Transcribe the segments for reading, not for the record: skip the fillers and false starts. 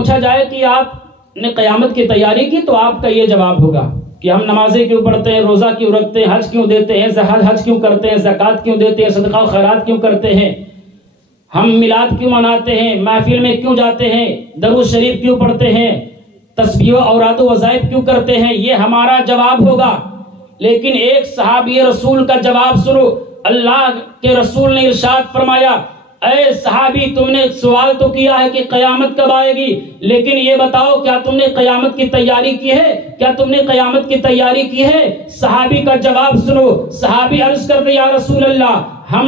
پوچھا جائے کہ آپ نے قیامت کی تیاری کی تو آپ کا یہ جواب ہوگا کہ ہم نمازیں کیوں پڑھتے ہیں، روزہ کیوں رکھتے ہیں، حج کیوں دیتے ہیں، حج کیوں کرتے ہیں، زکوٰۃ کیوں دیتے ہیں، صدقہ و خیرات کیوں کرتے ہیں، ہم میلاد کیوں مناتے ہیں، محفل میں کیوں جاتے ہیں، درود شریف کیوں پڑھتے ہیں، تسبیح و اوراد و وظائف کیوں کرتے ہیں، یہ ہمارا جواب ہوگا۔ لیکن ایک صحابی رسول کا جواب سنو۔ اللہ کے رسول نے ارشاد فرمایا، اے صحابی تم نے سوال تو کیا ہے کہ قیامت کب آئے گی، لیکن یہ بتاؤ کیا تم نے قیامت کی تیاری کی ہے؟ کیا تم نے قیامت کی تیاری کی ہے؟ صحابی کا جواب سنو۔ صحابی عرض کرتے یا رسول اللہ ہم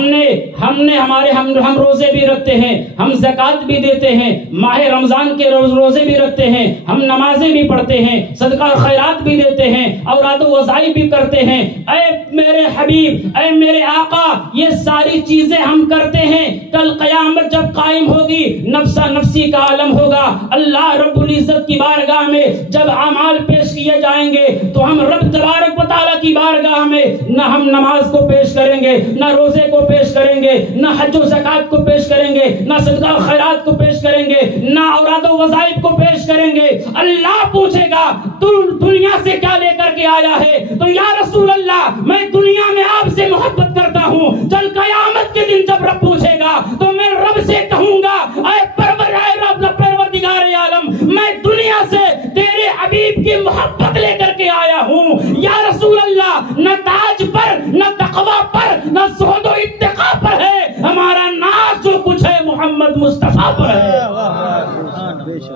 روزے بھی رکھتے ہیں، ہم زکوٰۃ بھی دیتے ہیں، ماہ رمضان کے روزے بھی رکھتے ہیں، ہم نمازیں بھی پڑھتے ہیں، صدقہ اور خیرات بھی دیتے ہیں، اوراد و وظائف بھی کرتے ہیں۔ اے میرے حبیب، اے میرے آقا، یہ ساری چیزیں ہم کرتے ہیں۔ کل قیامت جب قائم ہوگی، نفسا نفسی کا عالم ہوگا، اللہ رب العزت کی بارگاہ میں جب اعمال پیش کیے جائیں گے تو ہم رب تبارک و تعالیٰ کی بارگاہ میں نہ ہم نماز کو پیش کریں گے، نہ روزے کو پیش کریں گے، نہ حج و زکوٰۃ کو پیش کریں گے، نہ صدقہ و خیرات کو پیش کریں گے، نہ اوراد و وظائف کو پیش کریں گے۔ اللہ پوچھے گا تو دنیا سے کیا لے کر کے آیا ہے؟ تو یا رسول اللہ میں دنیا میں آپ سے محبت کرتا ہوں۔ جل قیامت کے دن جب رب پوچھے گا تو میں رب سے کہوں گا، اے پروردگار عالم، میں دنیا سے تیرے حبیب کی محبت لے کر کے آیا ہوں۔ یا رسول اللہ، نہ تاج پر، نہ تقوی پر، نہ زہد و اتقاء پر ہے، ہمارا ناز جو کچھ ہے محمد مصطفیٰ پر ہے۔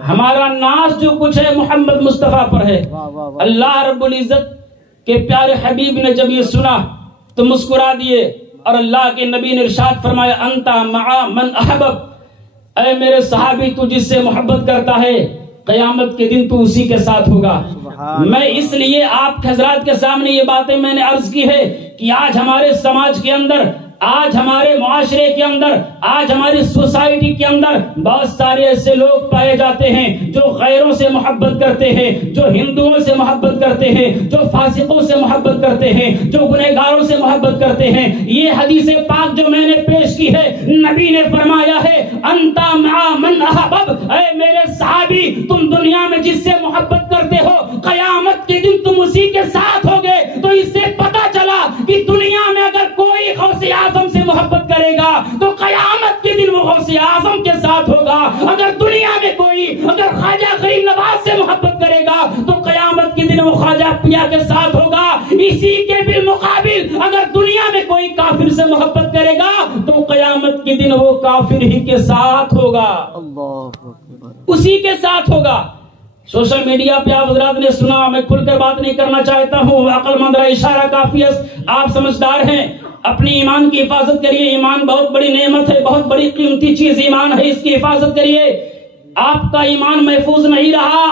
ہمارا ناز جو کچھ ہے محمد مصطفیٰ پر ہے۔ اللہ رب العزت کے پیارے حبیب نے جب یہ سنا تو مسکرا دیے، اور اللہ کے نبی نے ارشاد فرمایا، انت مع من احبب، اے میرے صحابی تو جس سے محبت کرتا ہے قیامت کے دن تو اسی کے ساتھ ہوگا۔ میں اس لیے آپ کے حضرات کے سامنے یہ باتیں میں نے عرض کی ہے کہ آج ہمارے سماج کے اندر، آج ہمارے معاشرے کے اندر، آج ہماری سوسائٹی کے اندر بہت سارے ایسے لوگ پائے جاتے ہیں جو غیروں سے محبت کرتے ہیں، جو ہندوؤں سے محبت کرتے ہیں، جو فاسقوں سے محبت کرتے ہیں، جو گنہگاروں سے محبت کرتے ہیں۔ یہ حدیث پاک جو میں نے پیش کی ہے، نبی نے فرمایا ہے، انت مع من احبب، اے میرے صحابی تم دنیا میں جس سے محبت کرتے ہو قیامت کے دن تم اسی کے ساتھ ہوگے۔ تو اس سے پتہ چلا کہ دنیا میں اگر کوئی غوث اعظم سے محبت کرے گا تو قیامت کے دن وہ غوث اعظم کے ساتھ ہوگا۔ اگر دنیا میں کوئی اگر خواجہ غریب نواز سے محبت کرے گا تو قیامت کے دن وہ خواجہ پیا کے ساتھ ہوگا۔ اسی کے بالمقابل اگر دنیا میں کوئی کافر سے محبت کرے گا تو قیامت کے دن وہ کافر ہی کے ساتھ ہوگا، اسی کے ساتھ ہوگا۔ سوشل میڈیا پہ آپ حضرات نے سنا، میں کھل کر بات نہیں کرنا چاہتا ہوں، عقل مند اشارہ کافی ہے، آپ سمجھدار ہیں۔ اپنی ایمان کی حفاظت کریے، ایمان بہت بڑی نعمت ہے، بہت بڑی قیمتی چیز ایمان ہے، اس کی حفاظت کریے۔ آپ کا ایمان محفوظ نہیں رہا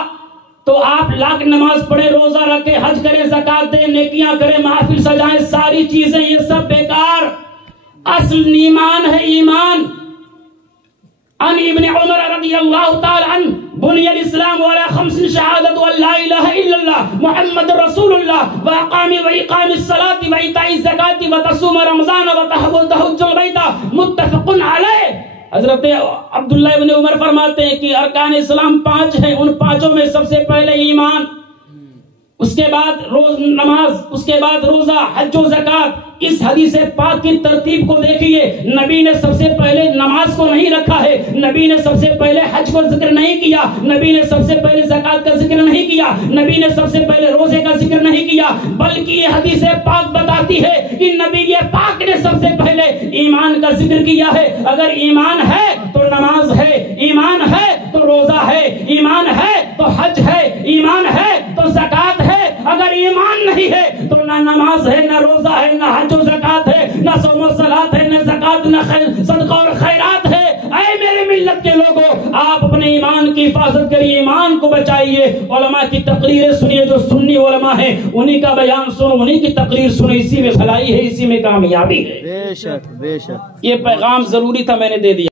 تو آپ لاکھ نماز پڑھے، روزہ رکھے، حج کرے، زکوٰۃ دے، نیکیاں کرے، محافل سجائیں، ساری چیزیں یہ سب بیکار۔ اصل ایمان ہے ایمان۔ عن ابن عمر رضی اللہ تعالی عنہ بني الإسلام على 5 شهادة أن لا إله إلا الله محمد رسول الله وإقام الصلاة وإيتاء الزكاة وتصوم رمضان وتحج البيت متفق عليه۔ حضرت عبداللہ ابن عمر فرماتے ہیں کہ ارکان اسلام 5 ہیں، ان 5 میں سب سے پہلے ایمان، اس کے بعد نماز، اس کے بعد روزہ، حج و زکوٰۃ۔ اس حدیث پاک کی ترتیب کو دیکھیے، نبی نے سب سے پہلے نماز کو نہیں رکھا ہے، نبی نے سب سے پہلے حج کو ذکر نہیں کیا، نبی نے سب سے پہلے زکوٰۃ کا ذکر نہیں کیا، نبی نے سب سے پہلے روزے کا ذکر نہیں کیا، بلکہ یہ حدیث پاک بتاتی ہے کہ نبی پاک نے سب سے پہلے ایمان کا ذکر کیا ہے۔ اگر ایمان ہے تو نماز ہے، ایمان ہے تو روزہ ہے، ایمان ہے تو حج ہے، ایمان ہے تو زکوٰۃ ہے۔ اگر ایمان نہیں ہے تو نہ نماز ہے، نہ روزہ ہے، نہ حج و زکوٰۃ ہے، نہ صوم و صلاۃ ہے، نہ زکوٰۃ، نہ صدقہ اور خیرات ہے۔ اے میرے ملت کے لوگوں، آپ اپنے ایمان کی حفاظت کریے، ایمان کو بچائیے۔ علماء کی تقریریں سنیے، جو سنی علماء ہیں انہی کا بیان سنو، انہی کی تقریر سنو، اسی میں بھلائی ہے، اسی میں کامیابی ہے۔ بے شک بے شک، یہ پیغام ضروری تھا، میں نے دے دیا۔